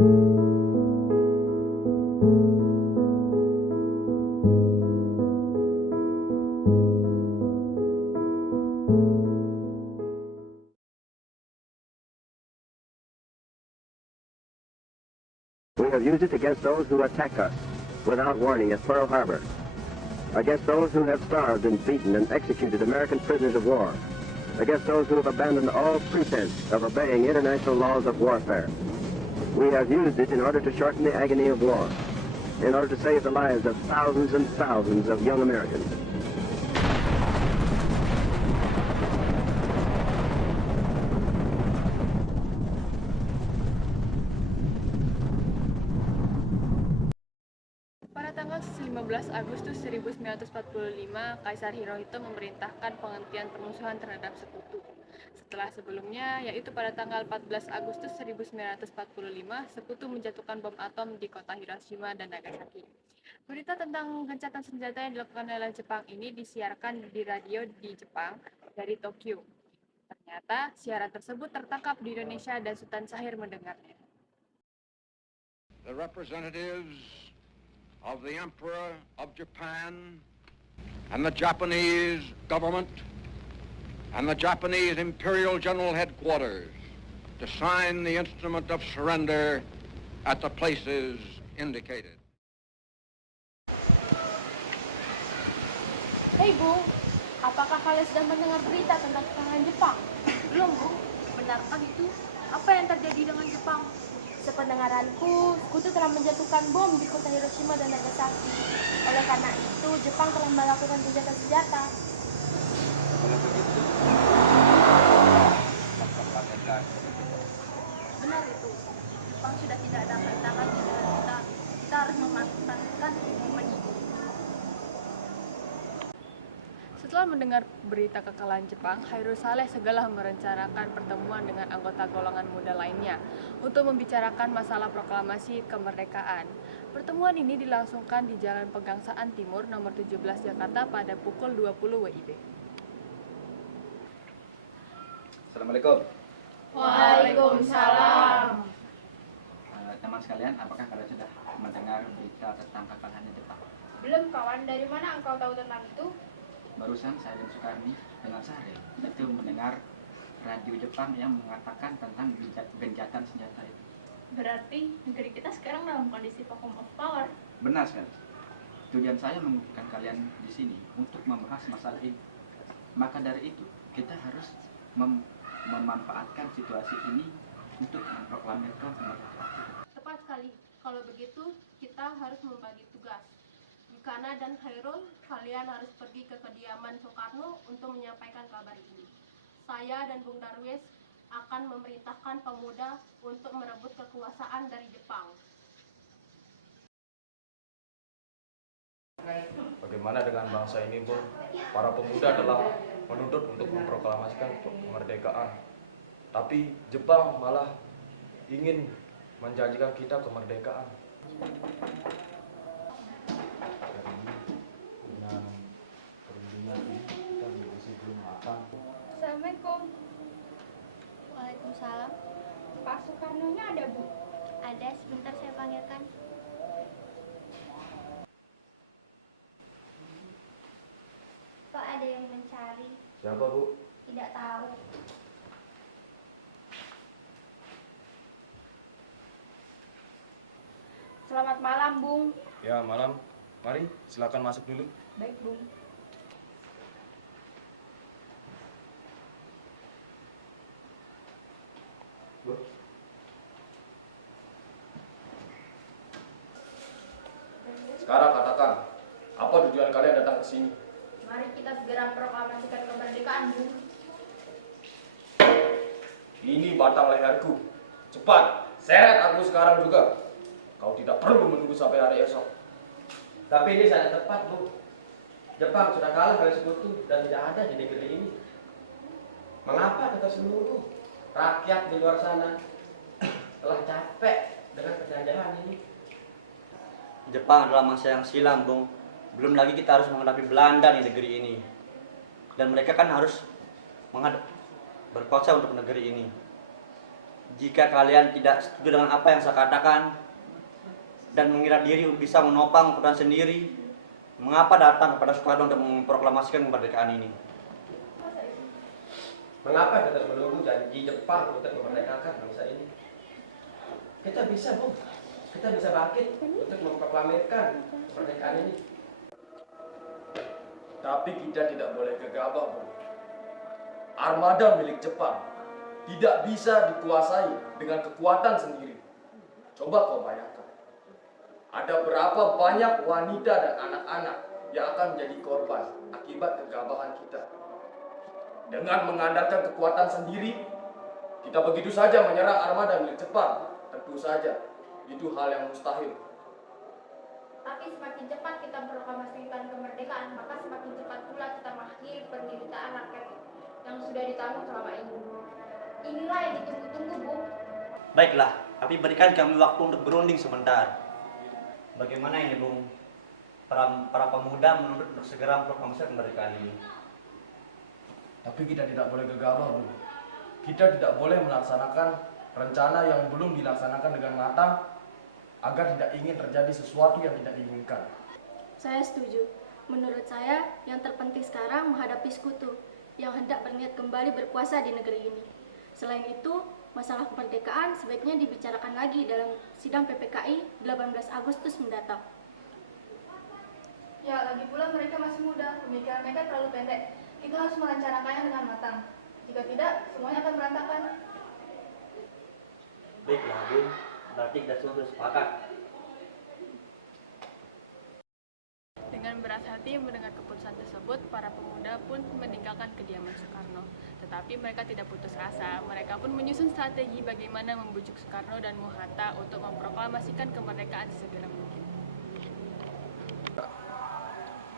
We have used it against those who attack us without warning at Pearl Harbor, against those who have starved and beaten and executed American prisoners of war, against those who have abandoned all pretense of obeying international laws of warfare. We have used it in order to shorten the agony of war, in order to save the lives of thousands and thousands of young Americans. Pada tanggal 15 Agustus 1945, Kaisar Hirohito memerintahkan penghentian permusuhan terhadap Sekutu. Setelah sebelumnya, yaitu pada tanggal 14 Agustus 1945, Sekutu menjatuhkan bom atom di kota Hiroshima dan Nagasaki. Berita tentang gencatan senjata yang dilakukan oleh Jepang ini disiarkan di radio di Jepang dari Tokyo. Ternyata, siaran tersebut tertangkap di Indonesia dan Sultan Syahrir mendengarnya. The representatives of the Emperor of Japan and the Japanese government and the Japanese Imperial General Headquarters to sign the instrument of surrender at the places indicated. Hei Bung, apakah kalian sudah mendengar berita tentang kekalahan Jepang? Belum Bung, benarkah itu? Apa yang terjadi dengan Jepang? Sependengaranku, Sekutu telah menjatuhkan bom di kota Hiroshima dan Nagasaki. Oleh karena itu, Jepang telah melakukan gencatan senjata. Kalau begitu, Benar itu, Jepang sudah tidak ada kaitan lagi dengan kita. Kita harus memanfaatkan momen ini. Setelah mendengar berita kekalahan Jepang, Hairul Saleh segera merencanakan pertemuan dengan anggota golongan muda lainnya untuk membicarakan masalah proklamasi kemerdekaan. Pertemuan ini dilangsungkan di Jalan Pegangsaan Timur nomor 17 Jakarta pada pukul 20 WIB. Assalamualaikum. Waalaikumsalam. Teman sekalian, apakah kalian sudah mendengar berita tentang kekalahan Jepang? Belum kawan, dari mana engkau tahu tentang itu? Barusan saya dan Sukarni dengan Sari itu mendengar radio Jepang yang mengatakan tentang gencatan senjata itu. Berarti negeri kita sekarang dalam kondisi vacuum of power. Benar sekali. Tujuan saya mengumpulkan kalian di sini untuk membahas masalah ini. Maka dari itu, kita harus memanfaatkan situasi ini untuk memproklamirkan kemerdekaan. Tepat sekali. Kalau begitu, kita harus membagi tugas. Yukana dan Hairul, kalian harus pergi ke kediaman Soekarno untuk menyampaikan kabar ini. Saya dan Bung Darwis akan memerintahkan pemuda untuk merebut kekuasaan dari Jepang. Bagaimana dengan bangsa ini, Bung? Para pemuda telah menuntut untuk memproklamasikan kemerdekaan. Tapi Jepang malah ingin menjanjikan kita kemerdekaan. Dengan perundingan ini kita masih belum matang. Assalamualaikum. Waalaikumsalam. Pak Soekarno-nya ada, Bu? Ada, sebentar saya panggilkan. Pak, ada yang mencari. Siapa, Bu? Tidak tahu. Selamat malam, Bung. Ya, malam. Mari, silakan masuk dulu. Baik, Bung. Bu. Sekarang katakan, apa tujuan kalian datang ke sini? Mari kita segera proklamasikan kemerdekaan, Bung. Ini batang leherku. Cepat, seret aku sekarang juga. Kau tidak perlu menunggu sampai hari esok. Tapi ini sangat tepat, Bu. Jepang sudah kalah dari Sekutu dan tidak ada di negeri ini. Mengapa kita seluruh rakyat di luar sana telah capek dengan penjajahan ini? Jepang adalah masa yang silam, Bung. Belum lagi kita harus menghadapi Belanda di negeri ini. Dan mereka kan harus berkuasa untuk negeri ini. Jika kalian tidak setuju dengan apa yang saya katakan dan mengira diri bisa menopang kekuatan sendiri, mengapa datang kepada Soekarno untuk memproklamasikan kemerdekaan ini? Mengapa kita harus menunggu janji Jepang untuk memerdekakan bangsa ini? Kita bisa, Bung. Kita bisa bangkit untuk memproklamirkan kemerdekaan ini. Tapi kita tidak boleh gegabah, Bung. Armada milik Jepang tidak bisa dikuasai dengan kekuatan sendiri. Coba kau bayangkan. Ada berapa banyak wanita dan anak-anak yang akan menjadi korban akibat kegabahan kita. Dengan mengandalkan kekuatan sendiri, kita begitu saja menyerang armada milik Jepang. Tentu saja, itu hal yang mustahil. Tapi semakin cepat kita memproklamasikan kemerdekaan, maka semakin cepat pula kita mengakhiri penderitaan rakyat yang sudah ditanggung selama ini. Inilah yang ditunggu-tunggu, Bung. Baiklah, tapi berikan kami waktu untuk berunding sebentar. Bagaimana ini, Bung? Para pemuda menuntut untuk segera memproklamasikan kemerdekaan ini. Tapi kita tidak boleh gegabah, Bu. Kita tidak boleh melaksanakan rencana yang belum dilaksanakan dengan matang agar tidak ingin terjadi sesuatu yang tidak diinginkan. Saya setuju. Menurut saya, yang terpenting sekarang menghadapi sekutu yang hendak berniat kembali berkuasa di negeri ini. Selain itu, masalah kemerdekaan sebaiknya dibicarakan lagi dalam sidang PPKI 18 Agustus mendatang. Ya, lagi pula mereka masih muda, pemikiran mereka terlalu pendek. Kita harus merencanakannya dengan matang. Jika tidak, semuanya akan berantakan. Baiklah, Bung. Berarti kita semua sudah sepakat. Dengan berat hati mendengar keputusan tersebut, para pemuda pun meninggalkan kediaman Soekarno. Tetapi mereka tidak putus asa. Mereka pun menyusun strategi bagaimana membujuk Soekarno dan Bung Hatta untuk memproklamasikan kemerdekaan sesegera mungkin.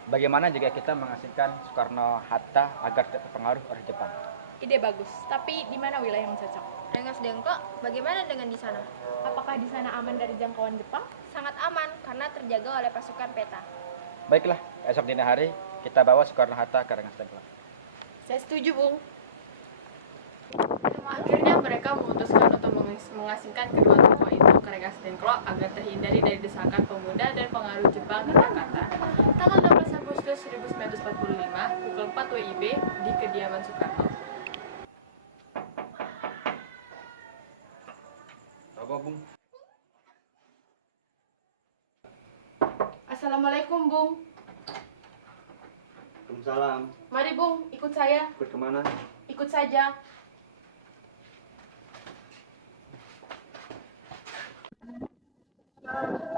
Bagaimana jika kita mengasingkan Soekarno-Hatta agar tidak terpengaruh oleh Jepang? Ide bagus, tapi di mana wilayah yang cocok? Rengas Dengklok, bagaimana dengan di sana? Apakah di sana aman dari jangkauan Jepang? Sangat aman karena terjaga oleh pasukan peta. Baiklah, esok dini hari kita bawa Soekarno-Hatta ke Rengas Dengklok. Saya setuju, Bung. Akhirnya mereka memutuskan untuk mengasingkan kedua tokoh itu ke Rengas Dengklok agar terhindari dari desakan pemuda dan pengaruh Jepang di Jakarta. Tanggal 16 Agustus 1945, pukul 4 WIB di kediaman Soekarno. Apa, Bung? Assalamualaikum, Bung. Waalaikumsalam. Mari, Bung, ikut saya. Ikut kemana? Ikut saja.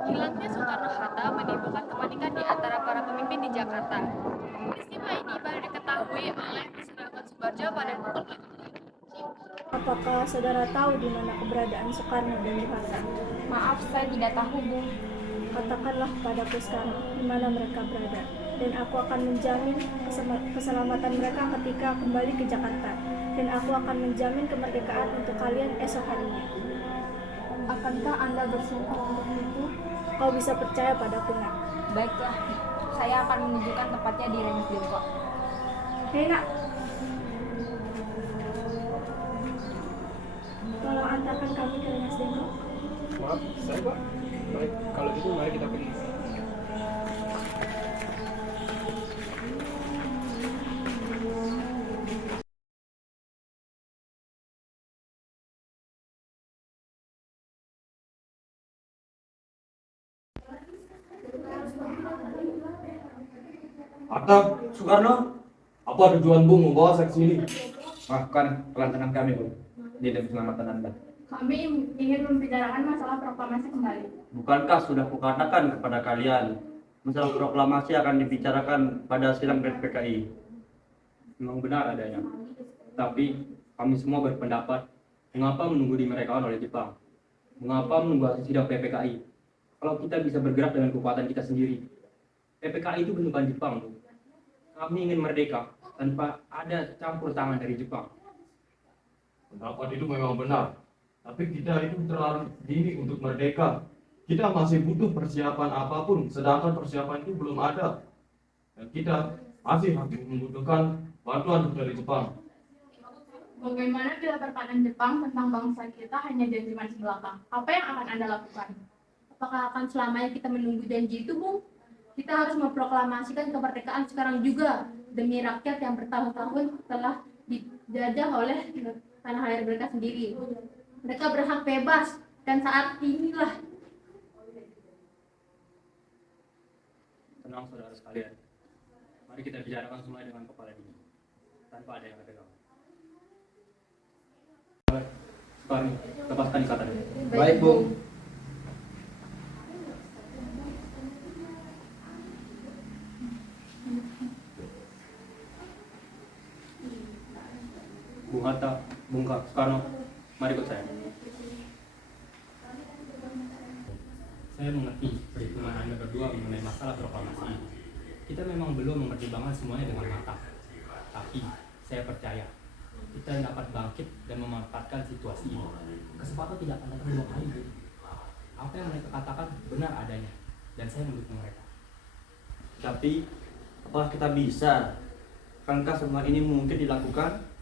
Hilangnya Soekarno-Hatta menimbulkan kepanikan di antara para pemimpin di Jakarta. Peristiwa ini baru diketahui oleh Presiden Subarjo pada pukul 4. Apakah saudara tahu di mana keberadaan Soekarno dan Hatta? Maaf, saya tidak tahu, Bung. Katakanlah kepadaku sekarang di mana mereka berada, dan aku akan menjamin keselamatan mereka ketika kembali ke Jakarta, dan aku akan menjamin kemerdekaan untuk kalian esok harinya. Akankah Anda bersumpah untuk itu? Kau bisa percaya padaku, Nak. Baiklah, saya akan menunjukkan tempatnya di Rengas Dengklok. Hei, Nak. Tolong antarkan kami ke Rengas Dengklok. Maaf, saya, Pak. Baik, kalau gitu mari kita pergi. Hatta, Soekarno, apa tujuan Bung membawa saya ke sini? Maafkan kelancaran kami, Bung. Ini demi keselamatan Anda. Kami ingin membicarakan masalah proklamasi kembali. Bukankah sudah kukatakan kepada kalian, masalah proklamasi akan dibicarakan pada sidang PPKI? Memang benar adanya. Tapi kami semua berpendapat, mengapa menunggu dimerdekakan oleh Jepang? Mengapa menunggu hasil sidang PPKI? Kalau kita bisa bergerak dengan kekuatan kita sendiri. PPKI itu bentukan Jepang, Bu. Kami ingin merdeka tanpa ada campur tangan dari Jepang. Pendapat itu memang benar. Tapi kita itu terlalu dini untuk merdeka. Kita masih butuh persiapan apapun, sedangkan persiapan itu belum ada. Dan kita masih membutuhkan bantuan dari Jepang. Bagaimana bila perkataan Jepang tentang bangsa kita hanya janji masa belakang? Apa yang akan Anda lakukan? Apakah akan selamanya kita menunggu janji itu, Bung? Kita harus memproklamasikan kemerdekaan sekarang juga demi rakyat yang bertahun-tahun telah dijajah oleh tanah air mereka sendiri. Mereka berhak bebas dan saat inilah. Tenang saudara sekalian. Mari kita bicarakan semuanya dengan kepala dingin, tanpa ada yang tegang. Sekarang lepaskan ikatan. Baik, Bung. Bung Hatta, Bung Soekarno, mari ikut saya. Saya mengerti perhitungan Anda berdua mengenai masalah proklamasi ini. Kita memang belum mempertimbangkan semuanya dengan matang. Tapi saya percaya kita dapat bangkit dan memanfaatkan situasi ini. Kesempatan tidak akan datang dua kali, Bu. Apa yang mereka katakan benar adanya, dan saya mendukung mereka. Tapi apakah kita bisa? Akankah semua ini mungkin dilakukan?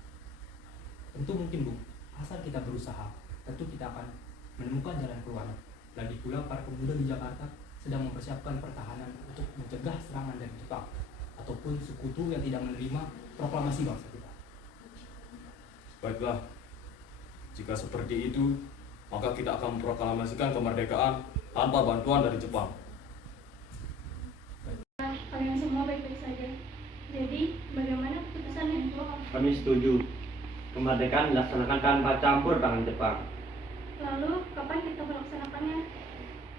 Tentu mungkin, Bu. Asal kita berusaha, tentu kita akan menemukan jalan keluarnya. Lagi pula para pemuda di Jakarta sedang mempersiapkan pertahanan untuk mencegah serangan dari Jepang ataupun sekutu yang tidak menerima proklamasi bangsa kita. Baiklah, jika seperti itu, maka kita akan memproklamasikan kemerdekaan tanpa bantuan dari Jepang. Kalian semua baik-baik saja. Jadi, bagaimana keputusan Ibu? Kami setuju. Kemerdekaan dilaksanakan tanpa campur tangan Jepang. Lalu, kapan kita melaksanakannya?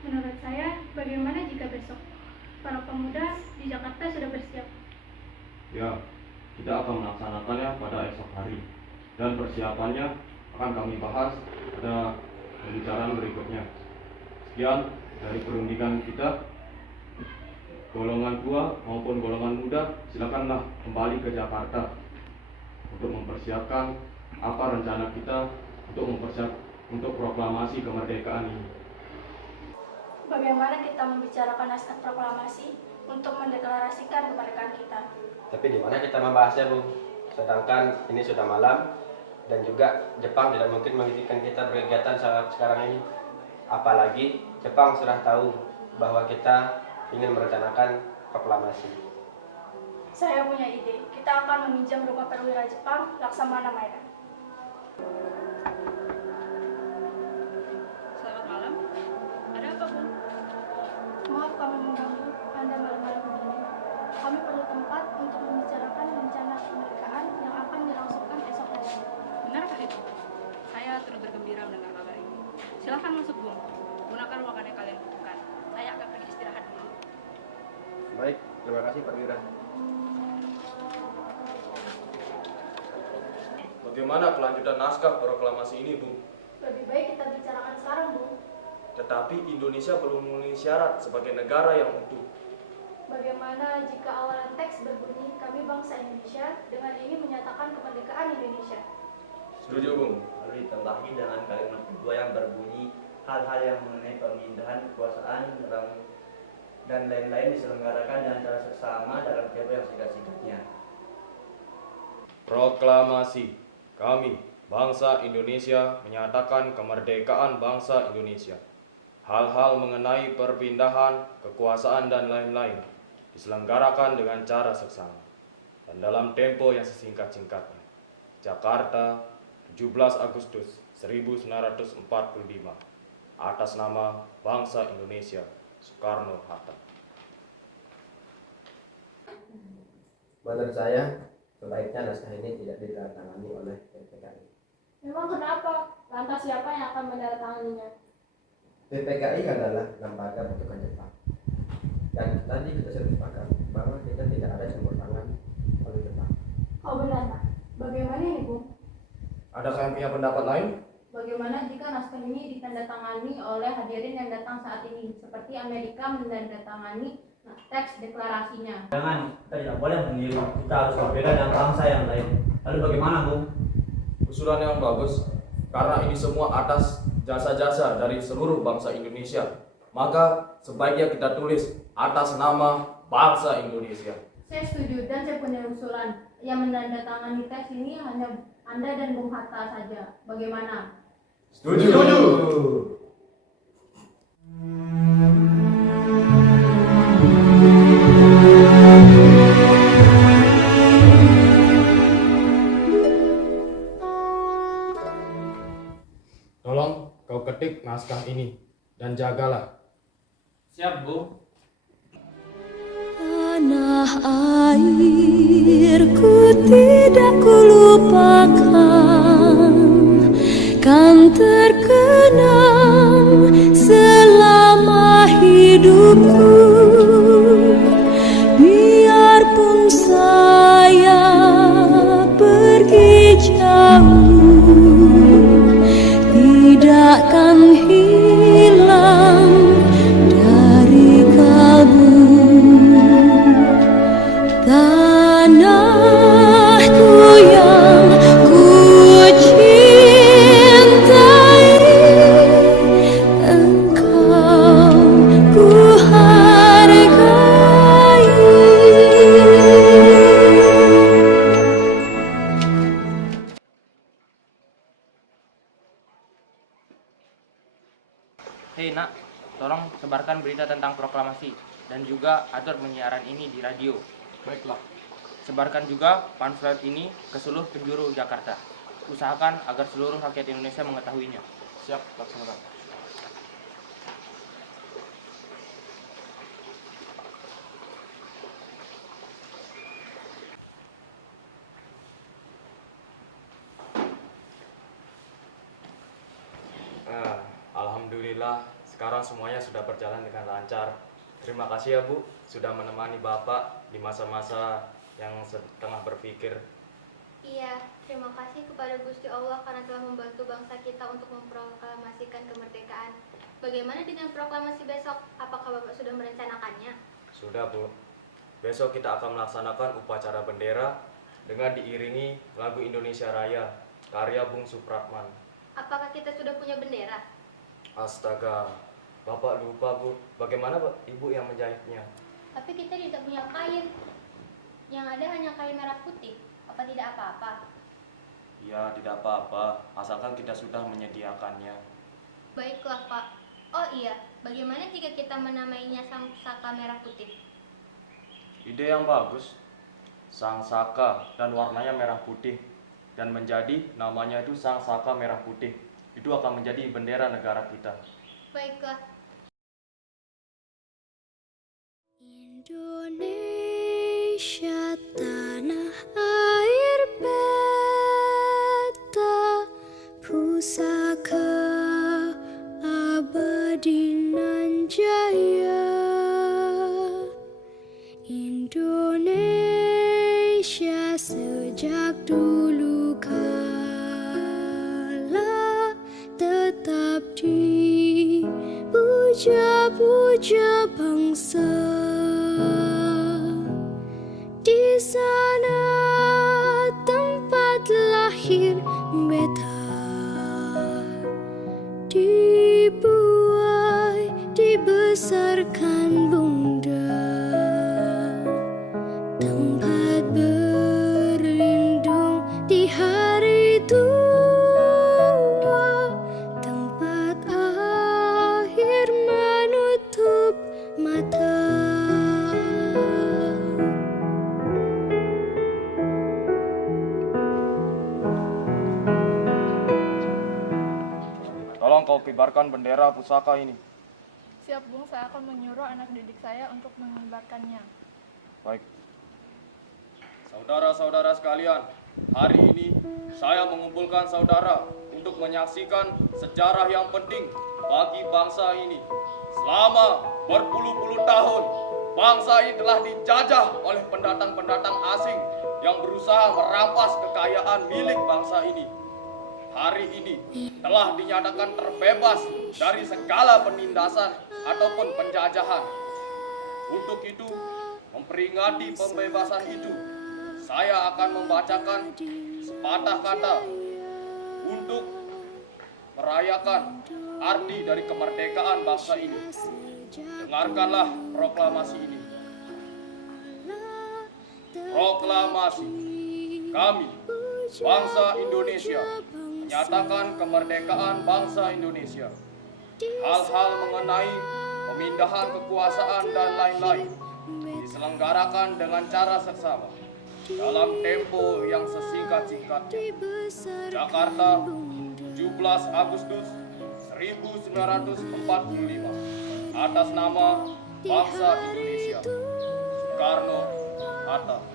Menurut saya, bagaimana jika besok para pemuda di Jakarta sudah bersiap? Ya, kita akan melaksanakannya pada esok hari. Dan persiapannya akan kami bahas pada pembicaraan berikutnya. Sekian dari perundingan kita. Golongan tua maupun golongan muda, silakanlah kembali ke Jakarta untuk mempersiapkan apa rencana kita untuk proklamasi kemerdekaan ini. Bagaimana kita membicarakan naskah proklamasi untuk mendeklarasikan kemerdekaan kita? Tapi di mana kita membahasnya, Bu? Sedangkan ini sudah malam dan juga Jepang tidak mungkin mengizinkan kita berkegiatan saat sekarang ini. Apalagi Jepang sudah tahu bahwa kita ingin merencanakan proklamasi. Saya punya ide. Kita akan meminjam rumah perwira Jepang, Laksamana Maeda. Selamat malam. Ada apa, Bu? Maaf kami mengganggu Anda malam-malam begini. Kami perlu tempat untuk membicarakan rencana kemerdekaan yang akan dilangsungkan esok hari. Benarkah itu? Saya turut bergembira mendengar kabar ini. Silahkan masuk, Bu. Gunakan ruangan yang kalian butuhkan. Saya akan pergi istirahat dulu. Baik, terima kasih Pak Wira. Bagaimana kelanjutan naskah proklamasi ini, Bu? Lebih baik kita bicarakan sekarang, Bu. Tetapi Indonesia belum memenuhi syarat sebagai negara yang utuh. Bagaimana jika awalan teks berbunyi kami bangsa Indonesia dengan ini menyatakan kemerdekaan Indonesia? Setuju, Bung. Lalu ditambahi dengan kalimat kedua yang berbunyi hal-hal yang mengenai pemindahan kekuasaan dan lain-lain diselenggarakan dengan cara seksama dalam tempo yang singkat-singkatnya. Proklamasi. Kami, bangsa Indonesia, menyatakan kemerdekaan bangsa Indonesia. Hal-hal mengenai perpindahan, kekuasaan, dan lain-lain diselenggarakan dengan cara seksama dan dalam tempo yang sesingkat-singkatnya. Jakarta, 17 Agustus 1945. Atas nama bangsa Indonesia, Soekarno-Hatta. Menurut saya, sebaiknya naskah ini tidak ditandatangani oleh PPKI. Memang kenapa? Lantas siapa yang akan menandatanganinya? PPKI adalah lembaga bentukan Jepang. Dan tadi kita sudah sepakat bahwa kita tidak ada campur tangan oleh Jepang. Oh benar, Pak. Bagaimana ini, Bu? Adakah yang punya pendapat lain? Bagaimana jika naskah ini ditandatangani oleh hadirin yang datang saat ini, seperti Amerika menandatangani teks deklarasinya? Jangan, kita tidak boleh meniru. Kita harus berbeda dengan bangsa yang lain. Lalu bagaimana, Bung? Usulan yang bagus, karena ini semua atas jasa-jasa dari seluruh bangsa Indonesia. Maka sebaiknya kita tulis atas nama bangsa Indonesia. Saya setuju dan saya punya usulan. Yang menandatangani teks ini hanya Anda dan Bung Hatta saja. Bagaimana? Setuju. Tolong kau ketik naskah ini dan jagalah. Siap, Bu. Tanah airku tidak kulupakan, kan terkenang selama hidupku. Biarpun saya pergi jauh, tidakkan hilang dari kalbu. Tanahku yang ku cintai, engkau ku hargai. Hei nak, tolong sebarkan berita tentang proklamasi dan juga atur penyiaran ini di radio. Baiklah. Sebarkan juga pamflet ini ke seluruh penjuru Jakarta. Usahakan agar seluruh rakyat Indonesia mengetahuinya. Siap, laksanakan. Alhamdulillah, sekarang semuanya sudah berjalan dengan lancar. Terima kasih ya Bu, sudah menemani Bapak di masa-masa yang tengah berpikir. Iya, terima kasih kepada Gusti Allah karena telah membantu bangsa kita untuk memproklamasikan kemerdekaan. Bagaimana dengan proklamasi besok? Apakah Bapak sudah merencanakannya? Sudah Bu, besok kita akan melaksanakan upacara bendera dengan diiringi lagu Indonesia Raya, karya Bung Supratman. Apakah kita sudah punya bendera? Astaga, Bapak lupa Bu, bagaimana Ibu yang menjahitnya? Tapi kita tidak punya kain. Yang ada hanya kain merah putih. Apa tidak apa-apa? Ya, tidak apa-apa, asalkan kita sudah menyediakannya. Baiklah Pak. Oh iya, bagaimana jika kita menamainya Sang Saka Merah Putih? Ide yang bagus. Sang Saka dan warnanya merah putih. Dan menjadi namanya itu Sang Saka Merah Putih. Itu akan menjadi bendera negara kita. Baiklah. Indonesia tanah air beta, pusaka abadi nan jaya. Indonesia sejak dulu kala tetap dipuja-puja bangsa. Di sana tempat lahir beta, dibuai, dibesarkan bunda, tempat berlindung di hari tua, tempat akhir menutup mata. Tolong kau kibarkan bendera pusaka ini. Siap, Bung. Saya akan menyuruh anak didik saya untuk mengibarkannya. Baik. Saudara-saudara sekalian, hari ini saya mengumpulkan saudara untuk menyaksikan sejarah yang penting bagi bangsa ini. Selama berpuluh-puluh tahun, bangsa ini telah dijajah oleh pendatang-pendatang asing yang berusaha merampas kekayaan milik bangsa ini. Hari ini telah dinyatakan terbebas dari segala penindasan ataupun penjajahan. Untuk itu, memperingati pembebasan itu, saya akan membacakan sepatah kata untuk merayakan arti dari kemerdekaan bangsa ini. Dengarkanlah proklamasi ini. Proklamasi. Kami, Bangsa Indonesia menyatakan kemerdekaan bangsa Indonesia. Hal-hal mengenai pemindahan kekuasaan dan lain-lain diselenggarakan dengan cara seksama dalam tempo yang sesingkat-singkatnya. Jakarta, 17 Agustus 1945, atas nama bangsa Indonesia. Soekarno, Hatta.